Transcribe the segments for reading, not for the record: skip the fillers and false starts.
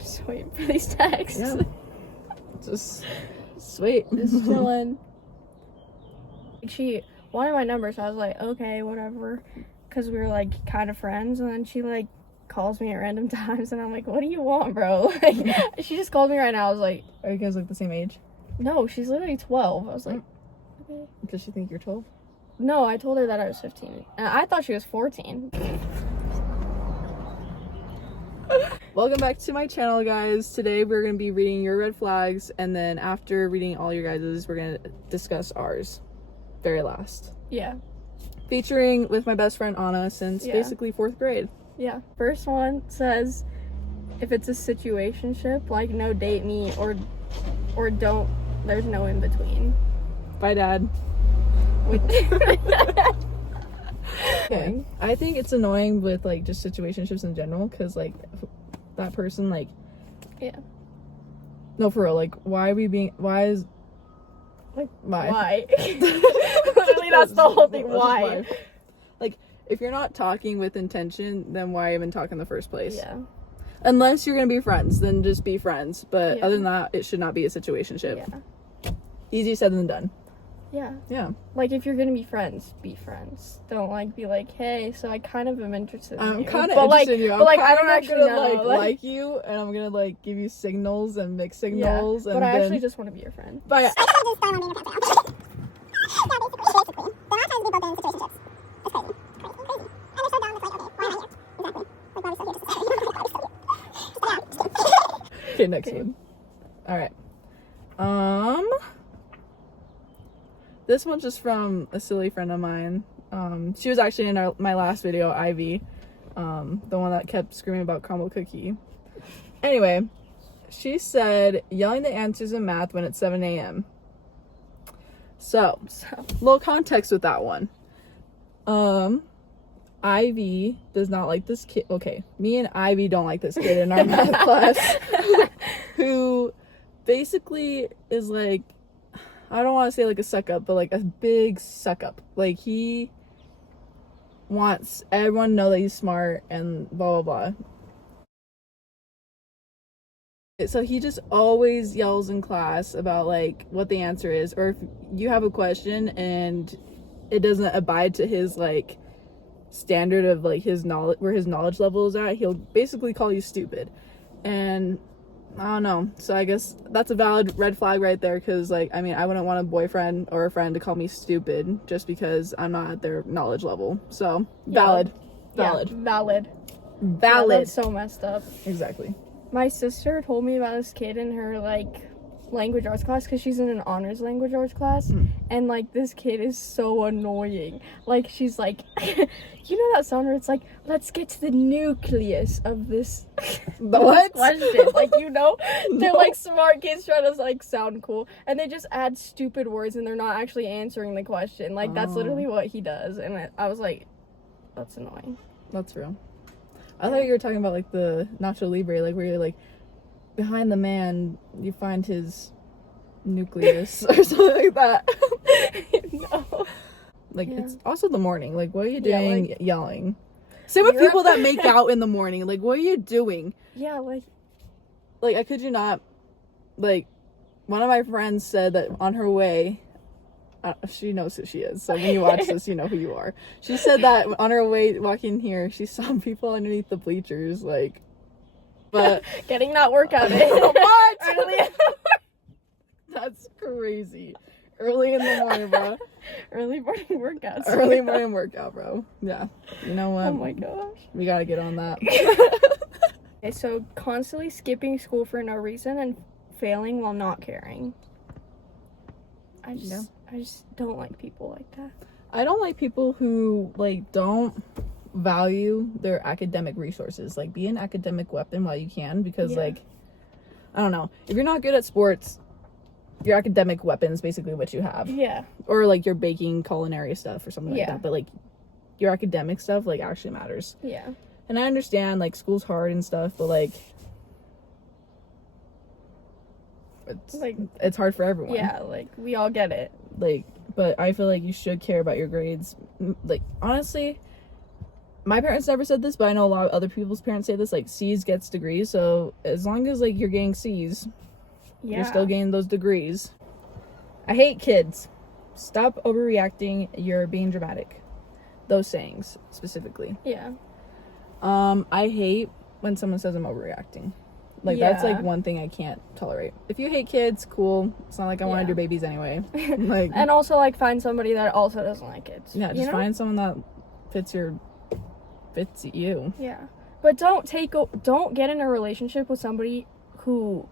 Just waiting for these texts. Yeah. Just wait. Just chilling. She wanted my number, so I was like, okay, whatever. Because we were, like, kind of friends. And then she, like, calls me at random times. And I'm like, what do you want, bro? Like, she just called me right now. I was like... Are you guys, like, the same age? No, she's literally 12. I was like, okay. Does she think you're 12? No, I told her that I was 15. And I thought she was 14. Welcome back to my channel, guys. Today we're going to be reading your red flags, and then after reading all your guys's, we're going to discuss ours. Very last. Yeah. Featuring with my best friend Anna since basically 4th grade. Yeah. First one says, if it's a situationship, like, no, date me, or don't, there's no in between. Bye, Dad. Okay. I think it's annoying with, like, just situationships in general, because, like, that person, like... Yeah. No, for real, like, why is... Like, why? Literally, that's the whole thing. Why? Like, if you're not talking with intention, then why even talk in the first place? Yeah. Unless you're gonna be friends, then just be friends. But other than that, it should not be a situationship. Yeah. Easier said than done. Yeah. Yeah. Like, if you're gonna be friends, be friends. Don't, like, be like, hey, so I kind of am interested in you. I'm kind of interested in you. But, like, I don't actually gonna, know. like you, and I'm gonna, like, give you signals and mixed signals. Yeah, and but I then... actually just want to be your friend. But okay, next one. All right. This one's just from a silly friend of mine. She was actually in my last video, Ivy, the one that kept screaming about crumble cookie. Anyway, she said yelling the answers in math when it's 7 a.m. So, little context with that one. Ivy does not like this kid. Okay, me and Ivy don't like this kid in our math class who basically is like, I don't want to say like a suck up, but like a big suck up. Like, he wants everyone to know that he's smart and blah blah blah. So he just always yells in class about like what the answer is, or if you have a question and it doesn't abide to his like standard of like his knowledge, where his knowledge level is at, he'll basically call you stupid. And I don't know, so I guess that's a valid red flag right there, because like, I mean, I wouldn't want a boyfriend or a friend to call me stupid just because I'm not at their knowledge level. So valid. Yeah, valid. Yeah, that's so messed up. Exactly. My sister told me about this kid in her, like, language arts class, because she's in an honors language arts class, and, like, this kid is so annoying. Like, she's like, you know that sound where it's like, let's get to the nucleus of this, What? question. Like, you know? They're, No. like, smart kids trying to, like, sound cool, and they just add stupid words, and they're not actually answering the question. Like, that's literally what he does, and I was like, that's annoying. That's real. I thought you were talking about like the Nacho Libre, like where you're like, behind the man you find his nucleus or something like that. No. Like, it's also the morning. Like, what are you Yeah, doing like, yelling? Same with people that make out in the morning. Like, what are you doing? Yeah, like, I kid you not, like, one of my friends said that on her way, she knows who she is, so when you watch this, you know who you are. She said that on her way walking here, she saw people underneath the bleachers, like, but... getting that workout in. What? Early. That's crazy. Early in the morning, bro. Early morning workouts. Early morning workout, bro. Yeah. You know what? Oh my gosh. We gotta get on that. Okay, so constantly skipping school for no reason and failing while not caring. I just don't like people like that. I don't like people who, like, don't value their academic resources. Like, be an academic weapon while you can, because, like, I don't know. If you're not good at sports, your academic weapon is basically what you have. Yeah. Or, like, your baking culinary stuff or something like that. But, like, your academic stuff, like, actually matters. Yeah. And I understand, like, school's hard and stuff, but, like, it's hard for everyone. Yeah, like, we all get it. Like, but I feel like you should care about your grades. Like, honestly, my parents never said this, but I know a lot of other people's parents say this, like, C's gets degrees, so as long as, like, you're getting C's, you're still getting those degrees. I hate kids. Stop overreacting, you're being dramatic. Those sayings, specifically. Yeah. I hate when someone says I'm overreacting. Like, that's, like, one thing I can't tolerate. If you hate kids, cool. It's not like I want to do babies anyway. Like, and also, like, find somebody that also doesn't like kids. Yeah, just find someone that fits you. Yeah. But don't get in a relationship with somebody who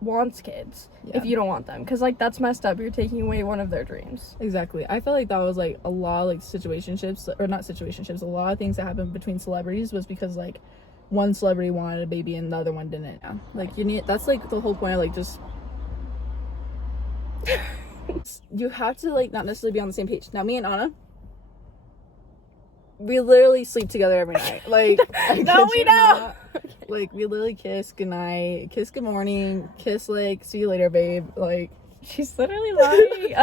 wants kids if you don't want them. Because, like, that's messed up. You're taking away one of their dreams. Exactly. I feel like that was, like, a lot of, like, situationships, or not situationships, a lot of things that happened between celebrities was because, like, one celebrity wanted a baby and the other one didn't. Yeah. Like, that's, like, the whole point of, like, just you have to, like, not necessarily be on the same page. Now, me and Anna, we literally sleep together every night. Like, no, we don't. Like, we literally kiss goodnight, kiss good morning, kiss, like, see you later, babe. Like, she's literally lying.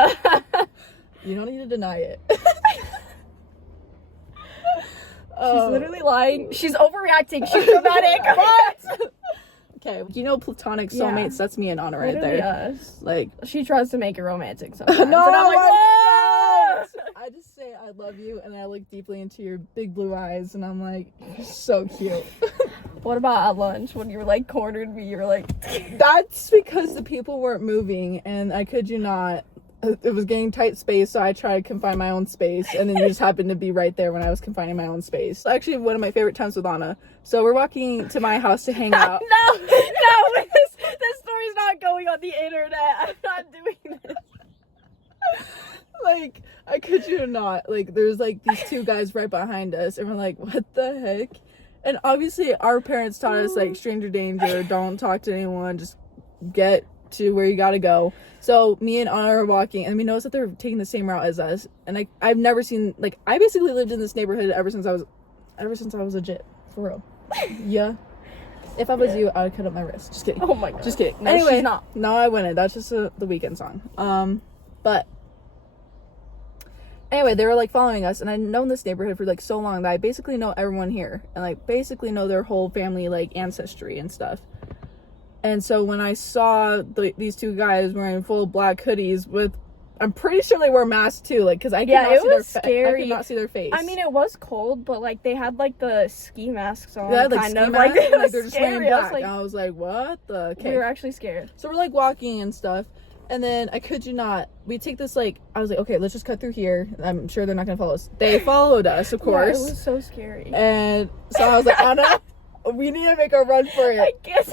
You don't need to deny it. She's literally lying. She's overreacting. She's dramatic. What? Okay, you know, platonic soulmates. That's me and Anna right there. Yes. Like, she tries to make it romantic sometimes. No, and I'm like, I don't. I just say I love you, and I look deeply into your big blue eyes, and I'm like, you're so cute. What about at lunch when you were like cornered me? You were like, that's because the people weren't moving, and I kid you not, it was getting tight space, so I tried to confine my own space, and then you just happened to be right there when I was confining my own space. Actually, one of my favorite times with Anna. So we're walking to my house to hang out. No, this story's not going on the internet. I'm not doing this. Like, I kid you not, like, there's, like, these two guys right behind us, and we're like, what the heck? And obviously, our parents taught us, like, stranger danger, don't talk to anyone, just get to where you gotta go. So me and Anna are walking, and we notice that they're taking the same route as us. And I've never seen, like, I basically lived in this neighborhood ever since I was legit, for real. Yeah. If I was you, I would cut up my wrist. Just kidding. Oh my god. Just kidding. No, anyway, she's not. No, I wouldn't. That's just the Weeknd song. But anyway, they were, like, following us, and I've known this neighborhood for, like, so long that I basically know everyone here, and, like, basically know their whole family, like, ancestry and stuff. And so when I saw these two guys wearing full black hoodies with, I'm pretty sure they wore masks too, like, because I could not see their face. I mean, it was cold, but, like, they had, like, the ski masks on. Yeah, like, kind ski of masks, like, and, like, they're just wearing scary. black. I was like, what the? Okay. We were actually scared. So we're, like, walking and stuff. And then, I kid you not, we take this, like, I was like, okay, let's just cut through here. I'm sure they're not going to follow us. They followed us, of course. Yeah, it was so scary. And so I was like, Anna, we need to make a run for it. I guess.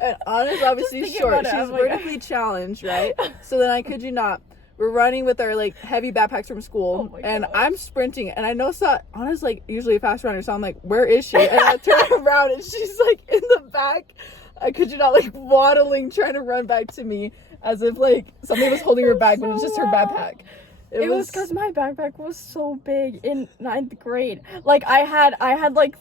And Anna's obviously short. She's vertically challenged, right? So then, I kid you not, we're running with our, like, heavy backpacks from school, and I'm sprinting, and I know Anna's, like, usually a fast runner, so I'm like, where is she? And I turn around, and she's, like, in the back. I kid you not, like, waddling, trying to run back to me, as if, like, somebody was holding her back, but it was just her backpack. It was because my backpack was so big in 9th grade. Like, I had like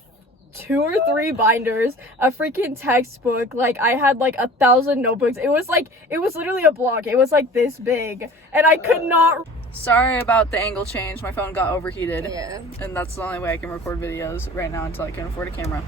2 or 3 binders, a freaking textbook, like, I had like 1,000 notebooks. It was literally a block. It was like this big, and I could not. Sorry about the angle change. My phone got overheated. Yeah. And that's the only way I can record videos right now until I can afford a camera.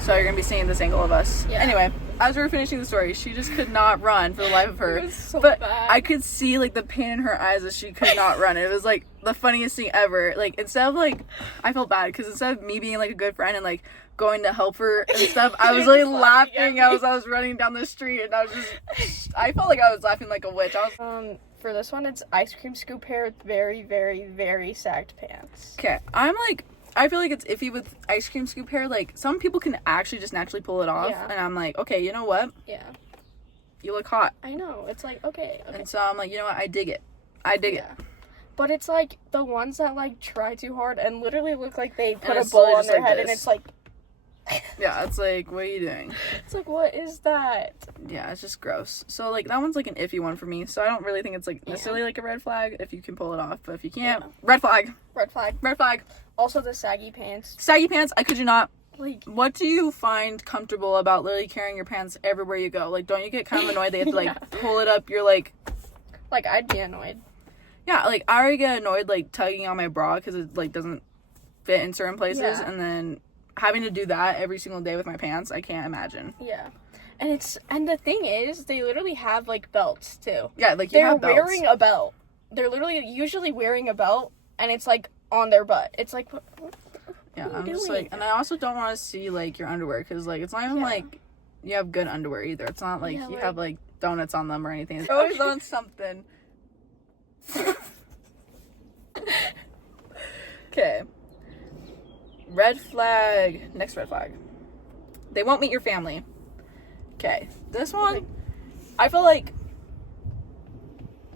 So you're gonna be seeing this angle of us. Yeah. Anyway, as we were finishing the story, she just could not run for the life of her. It was so but bad. I could see, like, the pain in her eyes as she could not run. It was, like, the funniest thing ever. Like, instead of, like, I felt bad because instead of me being, like, a good friend and, like, going to help her and stuff, I was, like, laughing as I was running down the street, and I was just, I felt like I was laughing like a witch. For this one, it's ice cream scoop hair with very, very, very sagged pants. Okay, I feel like it's iffy with ice cream scoop hair. Like, some people can actually just naturally pull it off. Yeah. And I'm like, okay, you know what? Yeah. You look hot. I know. It's like, okay. And so I'm like, you know what? I dig it. I dig it. But it's like the ones that, like, try too hard and literally look like they put a it's bowl literally on just their like head, this. and it's like, Yeah, it's like, what are you doing? it's like, what is that? Yeah, it's just gross. So, like, that one's, like, an iffy one for me. So I don't really think it's, like, necessarily, like, a red flag if you can pull it off. But if you can't, red flag. Red flag. Red flag. Also, the saggy pants. Saggy pants, I kid you not. Like, What do you find comfortable about literally carrying your pants everywhere you go? Like, don't you get kind of annoyed they have to, like, pull it up? You're like, I'd be annoyed. Yeah, like, I already get annoyed, like, tugging on my bra because it, like, doesn't fit in certain places. Yeah. And then having to do that every single day with my pants, I can't imagine. Yeah. And the thing is, they literally have, like, belts, too. Yeah, like, you They're have belts. wearing a belt. They're literally usually wearing a belt, and it's, like, on their butt. It's like, what Yeah, are I'm you just doing? like, and I also don't want to see, like, your underwear, because, like, it's not even, like, you have good underwear either. It's not, like, you have, like, donuts on them or anything. It's always on something. Okay. Red flag. Next red flag. They won't meet your family. Okay. This one, I feel like,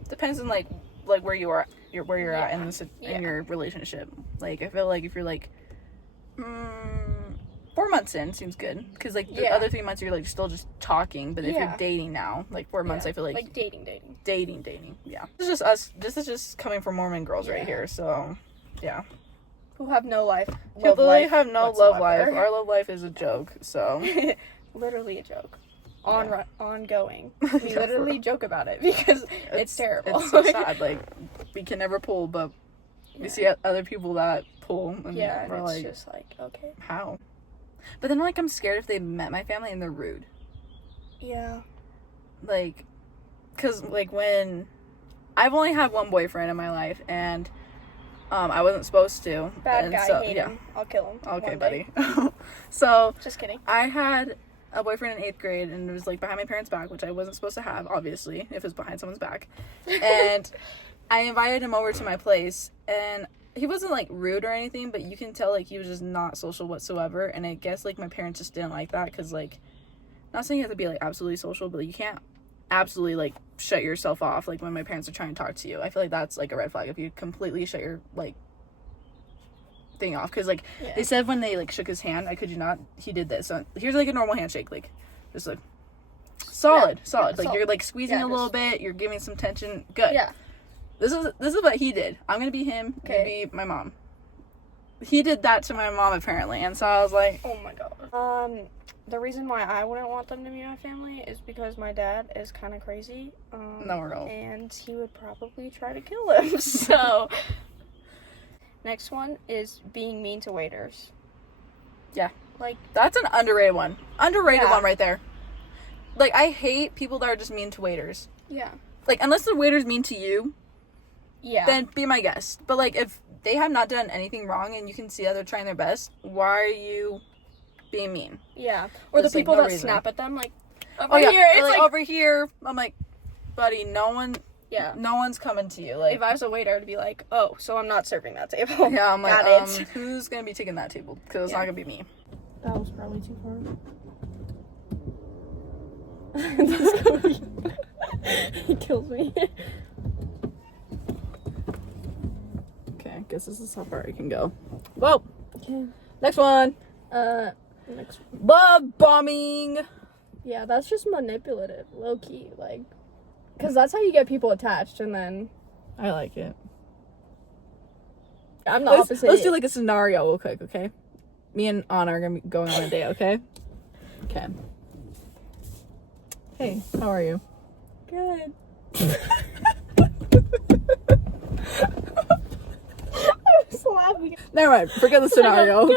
depends on, like where you are, where you're at in this, in your relationship. Like, I feel like if you're, like, 4 months in seems good, because, like, the other 3 months you're, like, still just talking. But if you're dating now, like, 4 months, I feel like dating. Yeah, this is just us. This is just coming from Mormon girls right here. So yeah, who have no life. Who literally have no love life. Our love life is a joke. So literally a joke. Ongoing. We literally joke about it because it's terrible. It's so sad. Like, we can never pull, but we see other people that pull, and we're it's like, just like, okay, how? But then, like, I'm scared if they met my family and they're rude. Yeah. Like, because, like, when I've only had one boyfriend in my life, and I wasn't supposed to. Bad guy, hate him. I'll kill him. Okay, buddy. So just kidding. I had a boyfriend in 8th grade, and it was, like, behind my parents' back, which I wasn't supposed to have, obviously, if it was behind someone's back. And I invited him over to my place, and he wasn't, like, rude or anything, but you can tell, like, he was just not social whatsoever. And I guess, like, my parents just didn't like that, because, like, not saying you have to be, like, absolutely social, but you can't absolutely, like, shut yourself off, like, when my parents are trying to talk to you. I feel like that's, like, a red flag if you completely shut your, like, thing off. Because, like, they said when they, like, shook his hand, I kid you not, he did this. So here's, like, a normal handshake, like, just, like, solid. Like, you're, like, squeezing a little bit, you're giving some tension. Good. Yeah. This is what he did. I'm gonna be him. You're gonna be my mom. He did that to my mom, apparently, and so I was like, oh my god. The reason why I wouldn't want them to meet my family is because my dad is kind of crazy. And he would probably try to kill him. So, next one is being mean to waiters. Yeah. Like, that's an underrated one. Underrated one right there. Like, I hate people that are just mean to waiters. Yeah. Like, unless the waiter's mean to you, then be my guest. But, like, if they have not done anything wrong and you can see that they're trying their best, why are you being mean? Yeah. Or the people that snap at them, like, over here. It's like, over here. I'm like, buddy, no one's coming to you. Like, if I was a waiter, I'd be like, oh, so I'm not serving that table. Yeah, I'm like, Got it. Who's gonna be taking that table? Because it's not gonna be me. That was probably too far. He kills me. Okay, I guess this is how far I can go. Whoa. Okay. Next one. Love bombing. Yeah, that's just manipulative, low key, like, because that's how you get people attached, and then I like it. I'm the opposite. Let's do, like, a scenario real quick, okay? Me and Anna are gonna be going on a date, okay? Okay. Hey, how are you? Good. I was laughing. Never mind. Forget the scenario.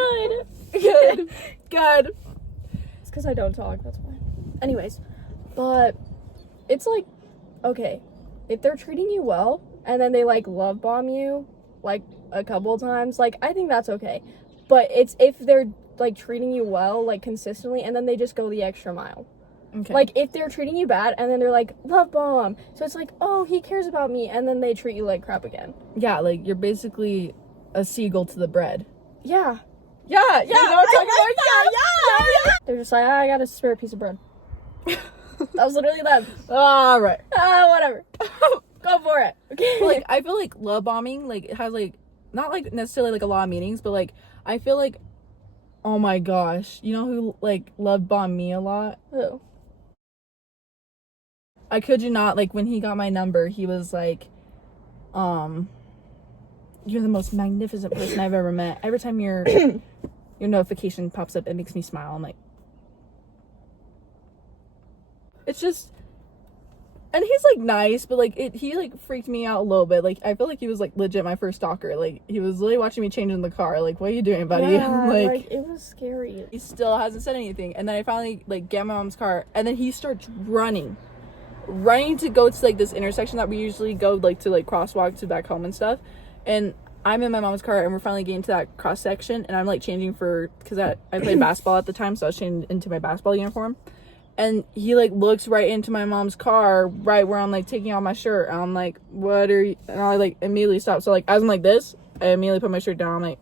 Good. It's because I don't talk. That's why. Anyways, but it's like, okay, if they're treating you well and then they, like, love bomb you, like, a couple times, like, I think that's okay. But it's if they're, like, treating you well, like, consistently, and then they just go the extra mile. Okay. Like, if they're treating you bad and then they're like, love bomb. So it's like, oh, he cares about me. And then they treat you like crap again. Yeah, like, you're basically a seagull to the bread. Yeah. Yeah. You know what I'm talking about? Yeah. They're just like, I got a spare piece of bread. That was literally them. All right. Whatever. Go for it. Okay. Like, I feel like love bombing, like, it has, like, not, like, necessarily, like, a lot of meanings, but, like, I feel like, oh my gosh, you know who, like, love bombed me a lot? Who? I kid you not, like, when he got my number, he was like, you're the most magnificent person I've ever met. Every time your notification pops up, it makes me smile. I'm like, it's just, And he's like nice, but like he like freaked me out a little bit. Like I feel like he was like legit my first stalker. Like he was literally watching me change in the car. Like, what are you doing, buddy? Yeah, like it was scary. He still hasn't said anything. And then I finally like get my mom's car, and then he starts running to go to like this intersection that we usually go like to like crosswalk to back home and stuff. And I'm in my mom's car, and we're finally getting to that cross section, and I'm like changing because I played basketball at the time, so I was changing into my basketball uniform. And he like looks right into my mom's car, right where I'm like taking off my shirt, and I'm like, what are you? And I like immediately stop. So like as I'm like this, I immediately put my shirt down. I'm like,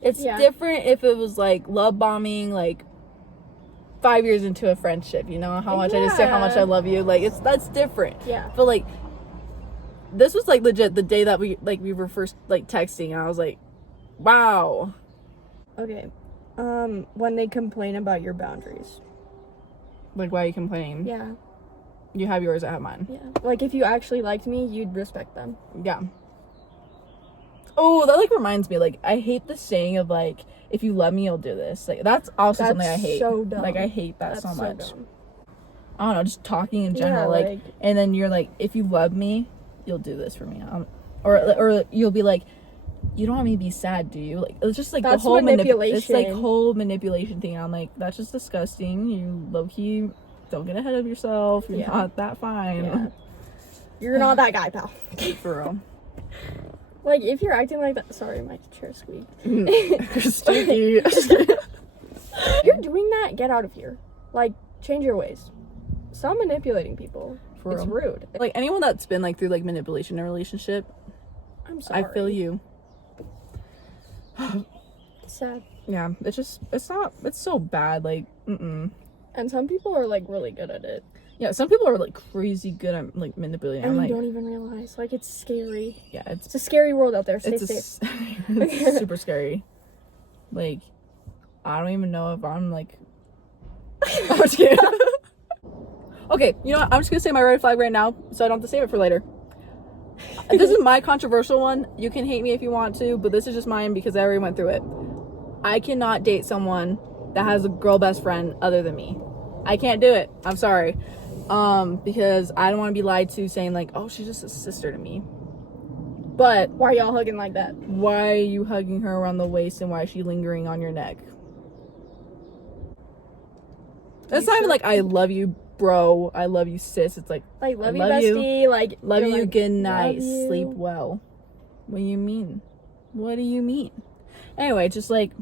it's different if it was like love bombing, like 5 years into a friendship, you know, how much I just say how much I love you, like that's different. Yeah. But like this was like legit the day that we were first like texting, and I was like, wow. Okay. When they complain about your boundaries. Like, why are you complaining? Yeah. You have yours, I have mine. Yeah. Like, if you actually liked me, you'd respect them. Yeah. Oh, that, like, reminds me, like, I hate the saying of, like, if you love me, you'll do this. Like, that's also something I hate. So dumb. Like, I hate that so much. Dumb. I don't know, just talking in general. Yeah, like, and then you're like, if you love me, you'll do this for me. Or you'll be like, you don't want me to be sad, do you? Like, it's just like that's the whole manipulation. It's like whole manipulation thing. I'm like, that's just disgusting. You low-key don't get ahead of yourself. You're not that fine. Yeah. You're not that guy, pal. For real. Like, if you're acting like that, sorry, my chair squeaked. Squeaky. If you're doing that, get out of here. Like, change your ways. Stop manipulating people. For it's real. rude. Like, anyone that's been like through like manipulation in a relationship, I'm sorry. I feel you. It's sad. Yeah, it's so bad, like, And some people are like really good at it. Yeah, some people are like crazy good at like manipulating. And I'm you like, don't even realize. Like, it's scary. Yeah, it's a scary world out there. Stay safe. It's super scary. Like, I don't even know if I'm like I'm just kidding. Okay, you know what? I'm just gonna say my red flag right now, so I don't have to save it for later. This is my controversial one. You can hate me if you want to, but this is just mine because I already went through it. I cannot date someone that has a girl best friend other than me. I can't do it. I'm sorry. Because I don't want to be lied to saying like, oh, she's just a sister to me. But why are y'all hugging like that? Why are you hugging her around the waist, and why is she lingering on your neck? It's not even like I love you, bro. I love you, sis. It's like love you, bestie. Like, love you. Like, Good night. Sleep well. What do you mean? What do you mean? Anyway, just like,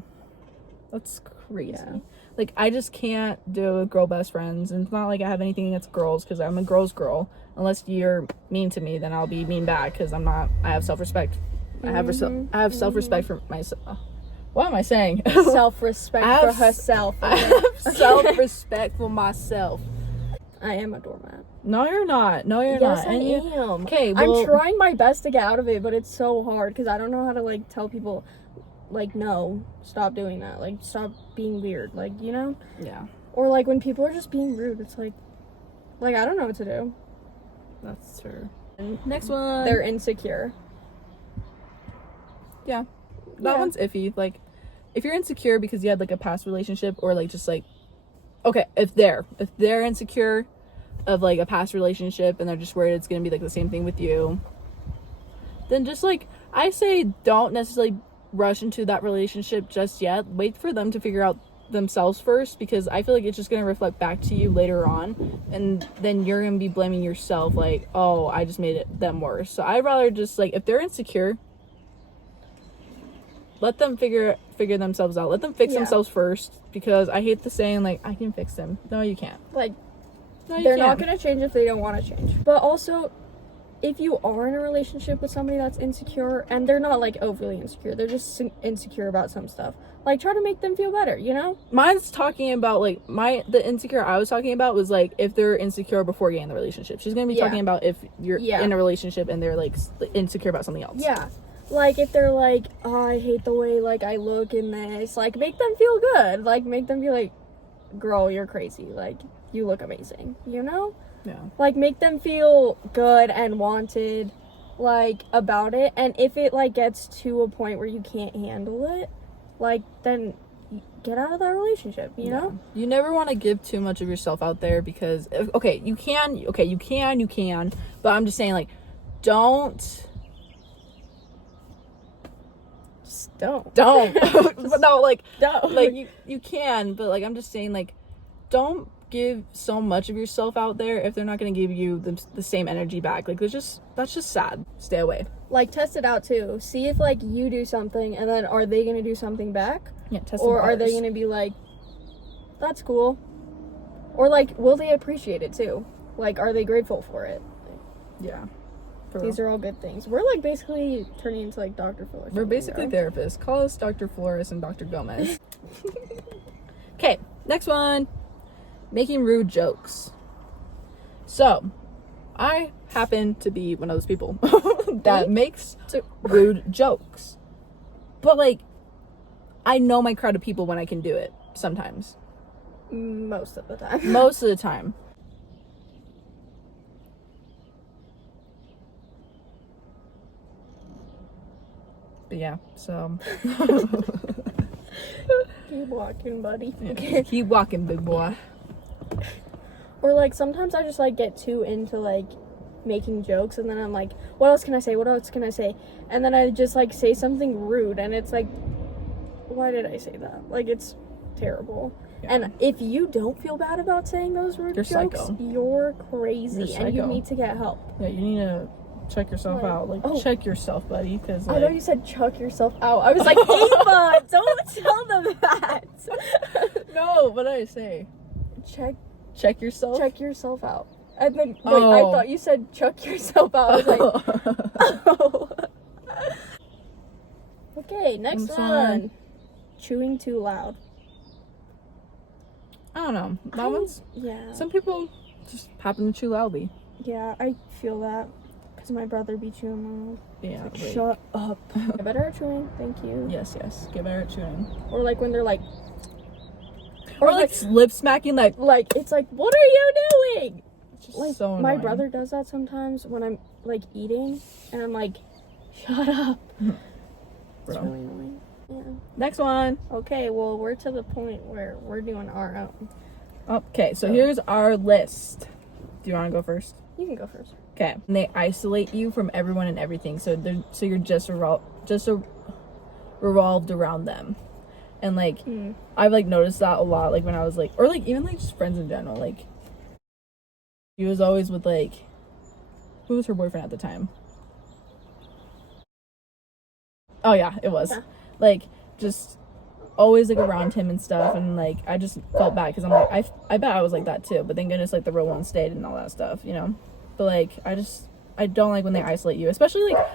that's crazy. Yeah. Like, I just can't do it with girl best friends. And it's not like I have anything against girls, because I'm a girl's girl. Unless you're mean to me, then I'll be mean back, because I have self-respect. I have self-respect for myself. What am I saying? Self-respect for herself. I have self-respect for myself. I am a doormat. No, you're not. No, you're not. Yes, I am. Okay, well, I'm trying my best to get out of it, but it's so hard because I don't know how to like tell people, like, no, stop doing that. Like, stop being weird. Like, you know? Yeah. Or like when people are just being rude, it's like I don't know what to do. That's true. Next one. They're insecure. Yeah. That one's iffy. Like, if you're insecure because you had like a past relationship, or like just like, okay, if they're insecure of like a past relationship and they're just worried it's gonna be like the same thing with you, then just like, I say don't necessarily rush into that relationship just yet. Wait for them to figure out themselves first, because I feel like it's just gonna reflect back to you later on, and then you're gonna be blaming yourself like, oh, I just made them worse. So I'd rather just like, if they're insecure, let them figure themselves out. Let them fix themselves first, because I hate the saying like, I can fix them. No, you can't. Like, no, they're not gonna change if they don't want to change. But also, if you are in a relationship with somebody that's insecure, and they're not like overly insecure, they're just insecure about some stuff, like, try to make them feel better, you know? Mine's talking about like, the insecure I was talking about was like, if they're insecure before getting in the relationship. She's gonna be talking about if you're in a relationship and they're like insecure about something else. Yeah. Like, if they're like, oh, I hate the way, like, I look in this, like, make them feel good. Like, make them be like, girl, you're crazy. Like, you look amazing, you know? Yeah. Like, make them feel good and wanted, like, about it. And if it, like, gets to a point where you can't handle it, like, then get out of that relationship, you know? You never want to give too much of yourself out there because you can, but I'm just saying, like, don't but no, like, don't. Like, you can, but, like, I'm just saying, like, don't give so much of yourself out there if they're not going to give you the same energy back. Like, that's just sad. Stay away. Like, test it out too. See if, like, you do something and then are they going to do something back? Yeah, test or are they going to be like, that's cool? Or, like, will they appreciate it too? Like, are they grateful for it? Yeah. These are all good things. We're, like, basically turning into, like, Dr. Phil. We're basically therapists. Call us Dr. Flores and Dr. Gomez. Okay, next one. Making rude jokes. So, I happen to be one of those people that makes rude jokes. But, like, I know my crowd of people when I can do it. Sometimes. Most of the time. Most of the time. But yeah, so. Keep walking, buddy. Yeah. Okay. Keep walking, big boy. Or, like, sometimes I just, like, get too into, like, making jokes, and then I'm like, what else can I say? What else can I say? And then I just, like, say something rude, and it's like, why did I say that? Like, it's terrible. Yeah. And if you don't feel bad about saying those rude jokes, psycho. You're crazy, and you need to get help. Yeah, you need to check yourself out. Like, check yourself, buddy, because, like... I know you said chuck yourself out. I was like, Ava, don't tell them that. No, what did I say? Check yourself? Check yourself out. And then, wait, I thought you said chuck yourself out. I was like, oh. Okay, next one. Chewing too loud. I don't know. That one's... Yeah. Some people just happen to chew loudly. Yeah, I feel that. Because my brother be chewing loud. Yeah. Like, shut up. Get better at chewing. Thank you. Yes. Get better at chewing. Or, like, when they're, like... Or like lip smacking, like it's like, what are you doing? It's just like, so annoying. My brother does that sometimes when I'm, like, eating, and I'm like, shut up. It's really annoying. Yeah. Next one. Okay, well, we're to the point where we're doing our own. Okay, so here's our list. Do you want to go first? You can go first. Okay. And they isolate you from everyone and everything, so you're just revolved around them. And, like, I've, like, noticed that a lot, like, when I was, like, or, like, even, like, just friends in general, like, he was always with, like, who was her boyfriend at the time? Oh, yeah, it was. Yeah. Like, just always, like, around him and stuff, and, like, I just felt bad, because I'm, like, I bet I was like that, too, but thank goodness, like, the real one stayed and all that stuff, you know? But, like, I don't like when they isolate you, especially, like,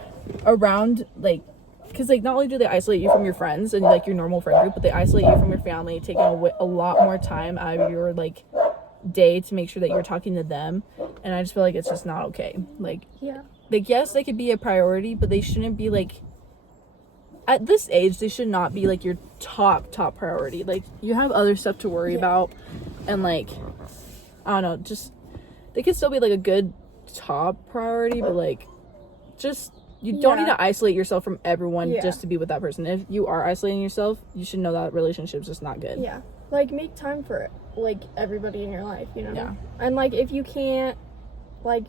around, like, because, like, not only do they isolate you from your friends and, like, your normal friend group, but they isolate you from your family, taking a lot more time out of your, like, day to make sure that you're talking to them. And I just feel like it's just not okay. Like, yeah. Like, yes, they could be a priority, but they shouldn't be, like, at this age, they should not be, like, your top priority. Like, you have other stuff to worry about. And, like, I don't know, just, they could still be, like, a good top priority, but, like, just... You don't need to isolate yourself from everyone just to be with that person. If you are isolating yourself, you should know that relationship's just not good. Yeah. Like, make time for it. Like, everybody in your life, you know? Yeah. And, like, if you can't, like,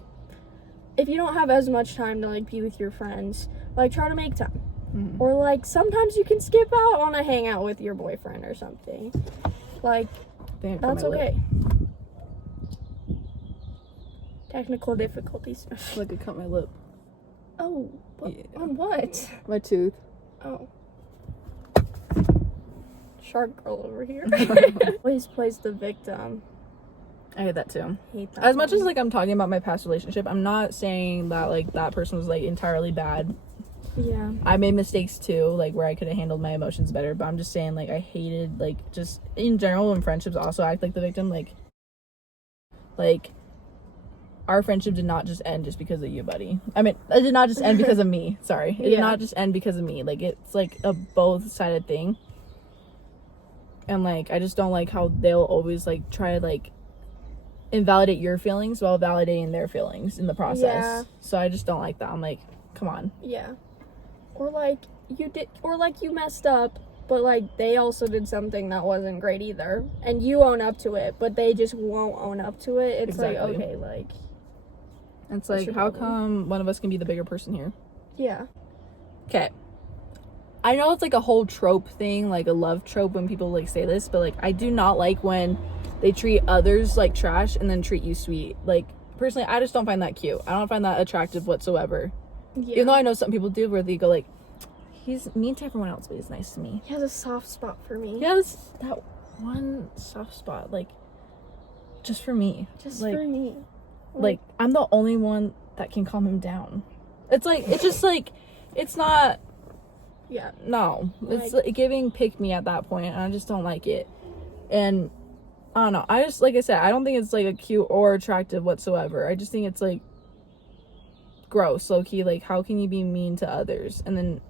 if you don't have as much time to, like, be with your friends, like, try to make time. Mm-hmm. Or, like, sometimes you can skip out on a hangout with your boyfriend or something. Like, that's okay. Technical difficulties. Like, I cut my lip. Oh, on what? My tooth. Oh. Shark girl over here. Always plays the victim. I hate that too. Hate that as much as, like, I'm talking about my past relationship, I'm not saying that, like, that person was, like, entirely bad. Yeah. I made mistakes too, like, where I could have handled my emotions better, but I'm just saying, like, I hated, like, just in general when friendships also act like the victim, like our friendship did not just end just because of you, buddy. I mean, it did not just end because of me. Sorry. It did not just end because of me. Like, it's, like, a both-sided thing. And, like, I just don't like how they'll always, like, try to, like, invalidate your feelings while validating their feelings in the process. Yeah. So I just don't like that. I'm like, come on. Yeah. Or, like, you messed up, but like they also did something that wasn't great either, and you own up to it, but they just won't own up to it. It's Exactly. like, okay, like It's like, how come one of us can be the bigger person here? yeah. Okay. I know it's like a whole trope thing, like a love trope when people like say this, but like I do not like when they treat others like trash and then treat you sweet. Like personally, I just don't find that cute. I don't find that attractive whatsoever. Yeah. Even though I know some people do, where they go like, he's mean to everyone else, but he's nice to me. He has a soft spot for me. He has that one soft spot, like just for me. Just like, for me. Like I'm the only one that can calm him down. It's like, it's just like, it's not. Yeah. No, it's like giving pick me at that point, and I just don't like it. And I don't know. I just, like I said, I don't think it's like a cute or attractive whatsoever. I just think it's like gross, low key. Like, how can you be mean to others? And then,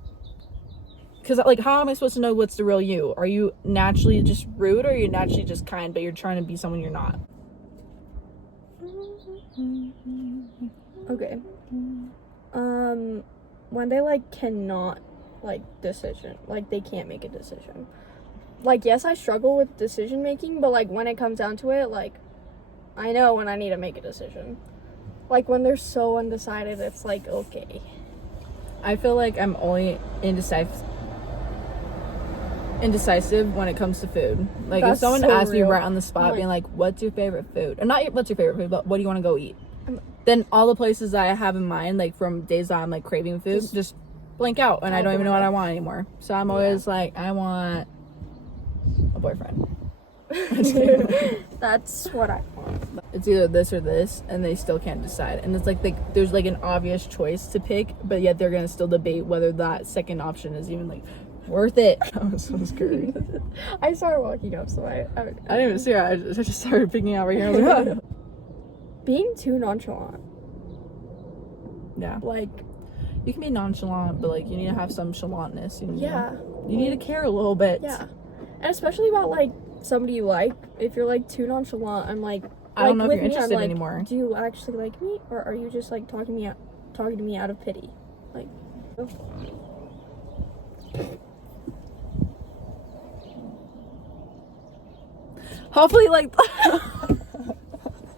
because like, how am I supposed to know what's the real you? Are you naturally just rude, or are you naturally just kind, but you're trying to be someone you're not? Okay. When they like cannot like decision, like they can't make a decision. Like, yes, I struggle with decision making, but like when it comes down to it, like I know when I need to make a decision. Like when they're so undecided, it's like, okay. I feel like I'm only indecisive when it comes to food. Like, That's if someone so asks me real. right on the spot, Like- being like, what's your favorite food? Or not what's your favorite food, but what do you want to go eat? Then all the places that I have in mind, like from days that I'm like craving food, just blank out, and I don't even know what I want anymore. So I'm always like, I want a boyfriend. That's what I want. It's either this or this, and they still can't decide. And it's like there's like an obvious choice to pick, but yet they're gonna still debate whether that second option is even like worth it. I was so scared. I started walking up, so I didn't even see her. I just started picking out right here. I was like, oh. Being too nonchalant. Yeah. Like, You can be nonchalant, but like you need to have some chalantness. You yeah. need to care a little bit. Yeah. And especially about like somebody you like. If you're like too nonchalant, I'm like, I don't know if with you're me, I'm interested like, anymore. Do you actually like me, or are you just like talking to me out of pity? Like, Hopefully, like.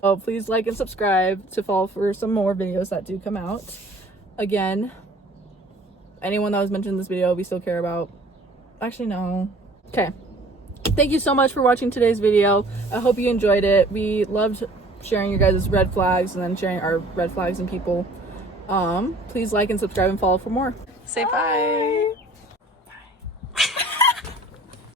Oh, please like and subscribe to follow for some more videos that do come out. Again, anyone that was mentioned in this video, we still care about. Actually, no. Okay. Thank you so much for watching today's video. I hope you enjoyed it. We loved sharing your guys' red flags and then sharing our red flags and people. Please like and subscribe and follow for more. Say bye.